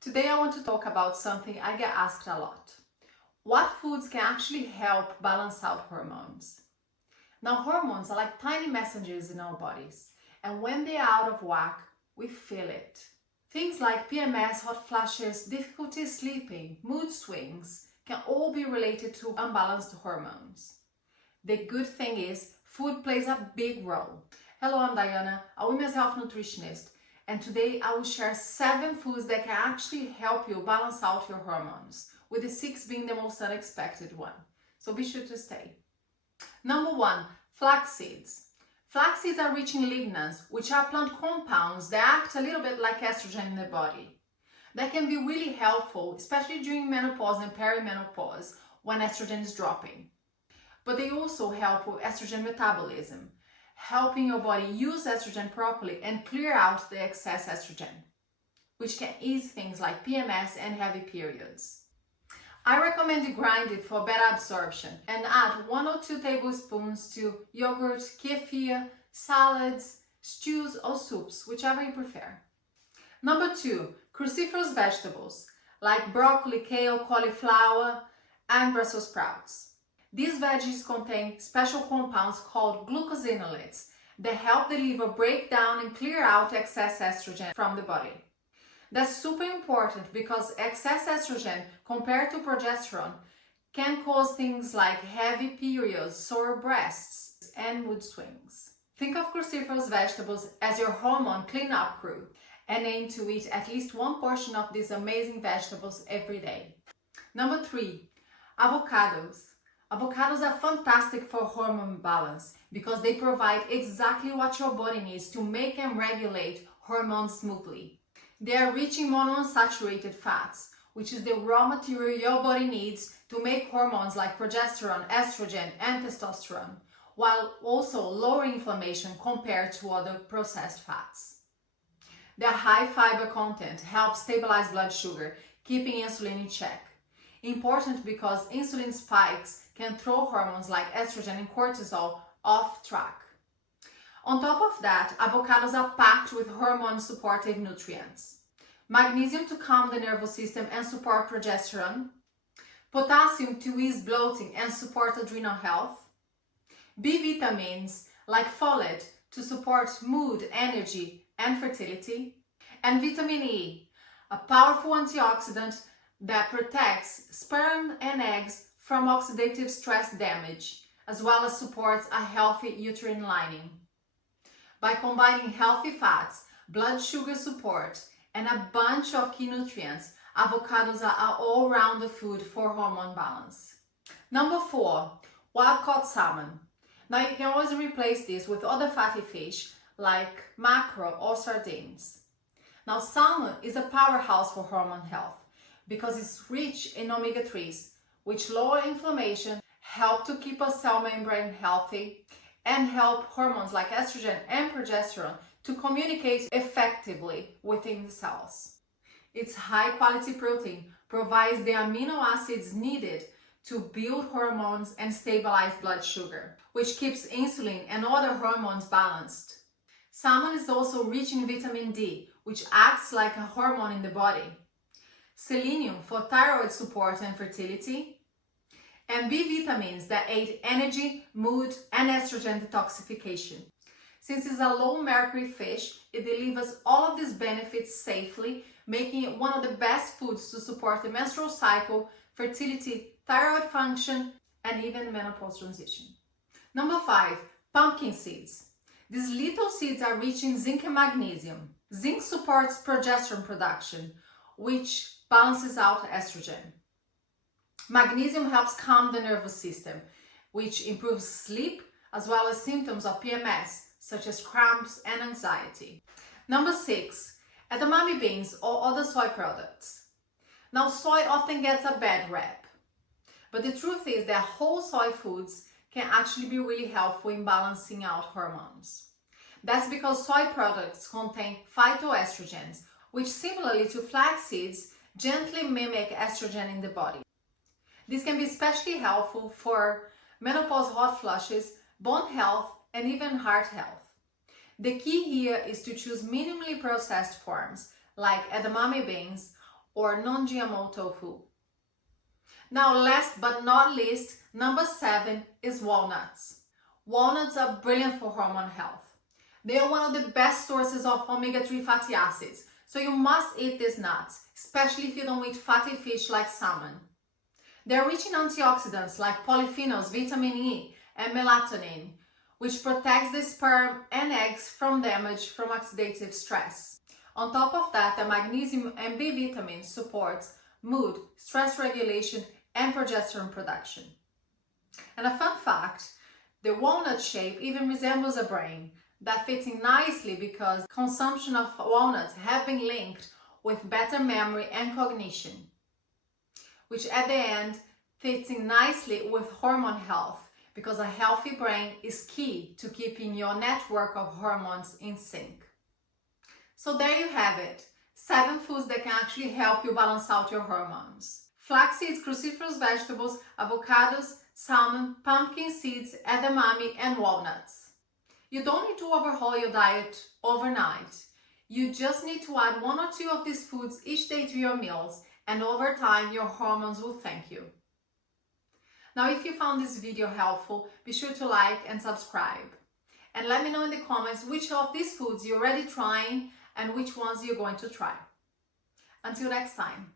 Today I want to talk about something I get asked a lot. What foods can actually help balance out hormones? Now, hormones are like tiny messengers in our bodies, and when they are out of whack, we feel it. Things like PMS, hot flashes, difficulty sleeping, mood swings can all be related to unbalanced hormones. The good thing is, food plays a big role. Hello, I'm Diana, a women's health nutritionist, and today I will share 7 foods that can actually help you balance out your hormones, with the 6 being the most unexpected one. So be sure to stay. Number 1, flax seeds. Flax seeds are rich in lignans, which are plant compounds that act a little bit like estrogen in the body. That can be really helpful, especially during menopause and perimenopause when estrogen is dropping. But they also help with estrogen metabolism, helping your body use estrogen properly and clear out the excess estrogen, which can ease things like PMS and heavy periods. I recommend you grind it for better absorption and add 1 or 2 tablespoons to yogurt, kefir, salads, stews or soups, whichever you prefer. Number 2, cruciferous vegetables like broccoli, kale, cauliflower, and Brussels sprouts. These veggies contain special compounds called glucosinolates that help the liver break down and clear out excess estrogen from the body. That's super important because excess estrogen compared to progesterone can cause things like heavy periods, sore breasts, and mood swings. Think of cruciferous vegetables as your hormone cleanup crew and aim to eat at least 1 portion of these amazing vegetables every day. Number 3, avocados. Avocados are fantastic for hormone balance because they provide exactly what your body needs to make and regulate hormones smoothly. They are rich in monounsaturated fats, which is the raw material your body needs to make hormones like progesterone, estrogen, and testosterone, while also lowering inflammation compared to other processed fats. Their high fiber content helps stabilize blood sugar, keeping insulin in check. Important because insulin spikes can throw hormones like estrogen and cortisol off track. On top of that, avocados are packed with hormone-supportive nutrients. Magnesium to calm the nervous system and support progesterone. Potassium to ease bloating and support adrenal health. B vitamins like folate to support mood, energy, and fertility. And vitamin E, a powerful antioxidant that protects sperm and eggs from oxidative stress damage, as well as supports a healthy uterine lining. By combining healthy fats, blood sugar support, and a bunch of key nutrients, avocados are an all-round food for hormone balance. Number 4, wild-caught salmon. Now you can always replace this with other fatty fish like mackerel or sardines. Now salmon is a powerhouse for hormone health because it's rich in omega-3s, which lower inflammation, help to keep a cell membrane healthy, and help hormones like estrogen and progesterone to communicate effectively within the cells. Its high-quality protein provides the amino acids needed to build hormones and stabilize blood sugar, which keeps insulin and other hormones balanced. Salmon is also rich in vitamin D, which acts like a hormone in the body. Selenium for thyroid support and fertility, and B vitamins that aid energy, mood, and estrogen detoxification. Since it's a low mercury fish, it delivers all of these benefits safely, making it one of the best foods to support the menstrual cycle, fertility, thyroid function, and even menopause transition. Number 5, pumpkin seeds. These little seeds are rich in zinc and magnesium. Zinc supports progesterone production, which balances out estrogen. Magnesium helps calm the nervous system, which improves sleep as well as symptoms of PMS, such as cramps and anxiety. Number 6, edamame beans or other soy products. Now, soy often gets a bad rep, but the truth is that whole soy foods can actually be really helpful in balancing out hormones. That's because soy products contain phytoestrogens, which similarly to flax seeds, gently mimic estrogen in the body. This can be especially helpful for menopause hot flushes, bone health, and even heart health. The key here is to choose minimally processed forms like edamame beans or non-GMO tofu. Now, last but not least, number 7 is walnuts. Walnuts are brilliant for hormone health. They are one of the best sources of omega-3 fatty acids, so you must eat these nuts, especially if you don't eat fatty fish like salmon. They're rich in antioxidants like polyphenols, vitamin E, and melatonin, which protects the sperm and eggs from damage from oxidative stress. On top of that, the magnesium and B vitamin supports mood, stress regulation, and progesterone production. And a fun fact, the walnut shape even resembles a brain. That fits in nicely because consumption of walnuts have been linked with better memory and cognition, which at the end fits in nicely with hormone health because a healthy brain is key to keeping your network of hormones in sync. So there you have it, 7 foods that can actually help you balance out your hormones. Flax seeds, cruciferous vegetables, avocados, salmon, pumpkin seeds, edamame, and walnuts. You don't need to overhaul your diet overnight. You just need to add 1 or 2 of these foods each day to your meals, and over time your hormones will thank you. Now, if you found this video helpful, be sure to like and subscribe. And let me know in the comments which of these foods you're already trying and which ones you're going to try. Until next time.